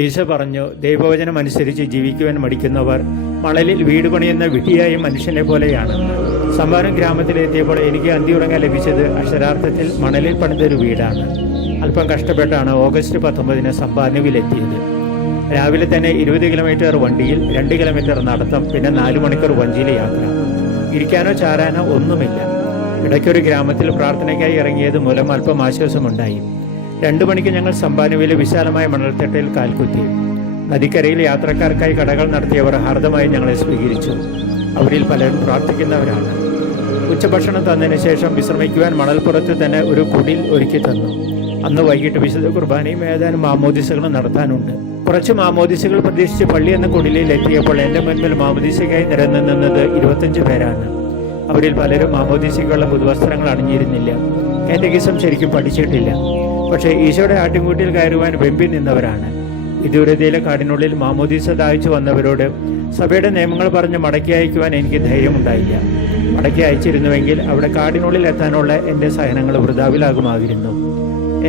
ഈശോ പറഞ്ഞു, ദൈവവചനം അനുസരിച്ച് ജീവിക്കുവാൻ മടിക്കുന്നവർ മണലിൽ വീട് പണിയുന്ന വിഡ്ഢിയായ മനുഷ്യനെ പോലെയാണ്. സമ്പാരം ഗ്രാമത്തിലെത്തിയപ്പോൾ എനിക്ക് അന്തിയുറങ്ങാൻ ലഭിച്ചത് അക്ഷരാർത്ഥത്തിൽ മണലിൽ പണിതൊരു വീടാണ്. അല്പം കഷ്ടപ്പെട്ടാണ് ഓഗസ്റ്റ് 19 സമ്പാനുവിലെത്തിയത്. രാവിലെ തന്നെ 20 കിലോമീറ്റർ വണ്ടിയിൽ, 2 കിലോമീറ്റർ നടത്തം, പിന്നെ 4 മണിക്കൂർ വഞ്ചിയിലെ യാത്ര. ഇരിക്കാനോ ചാരാനോ ഒന്നുമില്ല. ഇടയ്ക്കൊരു ഗ്രാമത്തിൽ പ്രാർത്ഥനയ്ക്കായി ഇറങ്ങിയത് മൂലം അല്പം ആശ്വാസമുണ്ടായി. 2 മണിക്ക് ഞങ്ങൾ സമ്പാനുവിലെ വിശാലമായ മണൽത്തട്ടയിൽ കാൽക്കുത്തി. നദിക്കരയിൽ യാത്രക്കാർക്കായി കടകൾ നടത്തിയവർ ഹാർദമായി ഞങ്ങളെ സ്വീകരിച്ചു. അവരിൽ പലരും പ്രാർത്ഥിക്കുന്നവരാണ്. ഉച്ചഭക്ഷണം തന്നതിന് ശേഷം വിശ്രമിക്കുവാൻ മണൽപ്പുറത്ത് തന്നെ ഒരു കുടിൽ ഒരുക്കി തന്നു. അന്ന് വൈകിട്ട് വിശുദ്ധ കുർബാനയും ഏതാനും മാമോദിസകളും നടത്താനുണ്ട്. കുറച്ച് മാമോദിസകൾ പ്രതീക്ഷിച്ച് പള്ളി എന്ന കുടിലിൽ എത്തിയപ്പോൾ എൻ്റെ മുൻപിൽ മാമോദിസയ്ക്കായി നിരന്നത് 25 പേരാണ്. അവരിൽ പലരും മാമോദിസയ്ക്കുള്ള പുതുവസ്ത്രങ്ങൾ അണിഞ്ഞിരുന്നില്ല. കാറ്റഗിസം ശരിക്കും പഠിച്ചിട്ടില്ല. പക്ഷേ ഈശോയുടെ ആട്ടിൻകൂട്ടിൽ കയറുവാൻ വെമ്പി നിന്നവരാണ്. വിദൂരതയിലെ കാടിനുള്ളിൽ മാമോദീസ ദാഹിച്ചു വന്നവരോട് സഭയുടെ നിയമങ്ങൾ പറഞ്ഞ് മടക്കി അയക്കുവാൻ എനിക്ക് ധൈര്യമുണ്ടായില്ല. മടക്കി അയച്ചിരുന്നുവെങ്കിൽ അവിടെ കാടിനുള്ളിൽ എത്താനുള്ള എൻ്റെ സഹനങ്ങൾ വൃഥാവിലാകുമായിരുന്നു.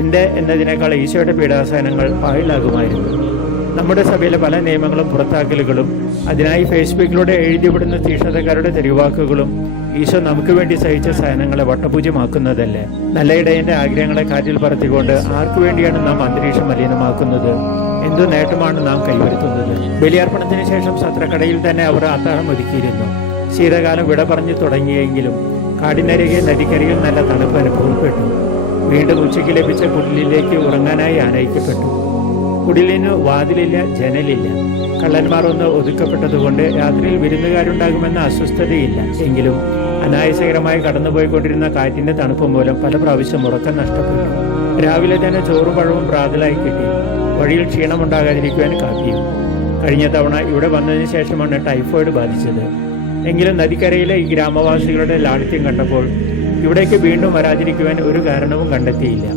എൻ്റെ എന്നതിനേക്കാൾ ഈശോയുടെ പീഡാസഹനങ്ങൾ പാഴിലാകുമായിരുന്നു. നമ്മുടെ സഭയിലെ പല നിയമങ്ങളും പുറത്താക്കലുകളും അതിനായി ഫേസ്ബുക്കിലൂടെ എഴുതിവിടുന്ന തീക്ഷ്ണതക്കാരുടെ തെരുവാക്കുകളും ഈശോ നമുക്ക് വേണ്ടി സഹിച്ച സഹനങ്ങളെ വട്ടപൂജ്യമാക്കുന്നതല്ലേ? നല്ല ഇടയന്റെ ആഗ്രഹങ്ങളെ കാറ്റിൽ പറത്തിക്കൊണ്ട് ആർക്കു വേണ്ടിയാണ് നാം അന്തരീക്ഷം മലിനമാക്കുന്നത്? എന്തു നേട്ടമാണ് നാം കൈവരുത്തുന്നത്? ബലിയർപ്പണത്തിന് ശേഷം സത്രക്കടയിൽ തന്നെ അവർ അത്താഴം ഒരുക്കിയിരുന്നു. ശീതകാലം വിട പറഞ്ഞു തുടങ്ങിയെങ്കിലും കാടിനരികെ നദിക്കരികിൽ നല്ല തണുപ്പ് അനുഭവപ്പെട്ടു. വീണ്ടും ഉച്ചയ്ക്ക് ലഭിച്ച കുടിലിലേക്ക് ഉറങ്ങാനായി ആനയിക്കപ്പെട്ടു. കുടിലിന് വാതിലില്ല, ജനലില്ല. കള്ളന്മാർ ഒന്ന് ഒതുക്കപ്പെട്ടതുകൊണ്ട് രാത്രിയിൽ വിരുന്നുകാരുണ്ടാകുമെന്ന അസ്വസ്ഥതയില്ല. എങ്കിലും അനായാസകരമായി കടന്നുപോയിക്കൊണ്ടിരുന്ന കാറ്റിന്റെ തണുപ്പ് മൂലം പല പ്രാവശ്യം ഉറക്കം നഷ്ടപ്പെട്ടു. രാവിലെ തന്നെ ചോറും പഴവും പ്രാതലായി കിട്ടി. വഴിയിൽ ക്ഷീണമുണ്ടാകാതിരിക്കുവാൻ കാപ്പിയും. കഴിഞ്ഞ തവണ ഇവിടെ വന്നതിന് ശേഷമാണ് ടൈഫോയിഡ് ബാധിച്ചത്. എങ്കിലും നദിക്കരയിലെ ഈ ഗ്രാമവാസികളുടെ ലാളിത്യം കണ്ടപ്പോൾ ഇവിടേക്ക് വീണ്ടും വരാതിരിക്കുവാൻ ഒരു കാരണവും കണ്ടെത്തിയില്ല.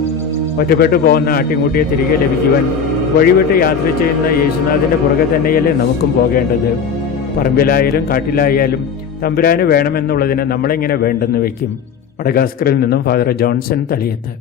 ഒറ്റപ്പെട്ടു പോകുന്ന ആട്ടിൻകുട്ടിയെ തിരികെ ലഭിക്കുവാൻ വഴിവിട്ട് യാത്ര ചെയ്യുന്ന യേശുനാഥന്റെ പുറകെ തന്നെയല്ലേ നമുക്കും പോകേണ്ടത്? പറമ്പിലായാലും കാട്ടിലായാലും തമ്പുരാന് വേണമെന്നുള്ളതിന് നമ്മളെങ്ങനെ വേണ്ടെന്ന് വയ്ക്കും? മഡഗാസ്കറിൽ നിന്നും ഫാദർ ജോൺസൺ തളിയത്ത്.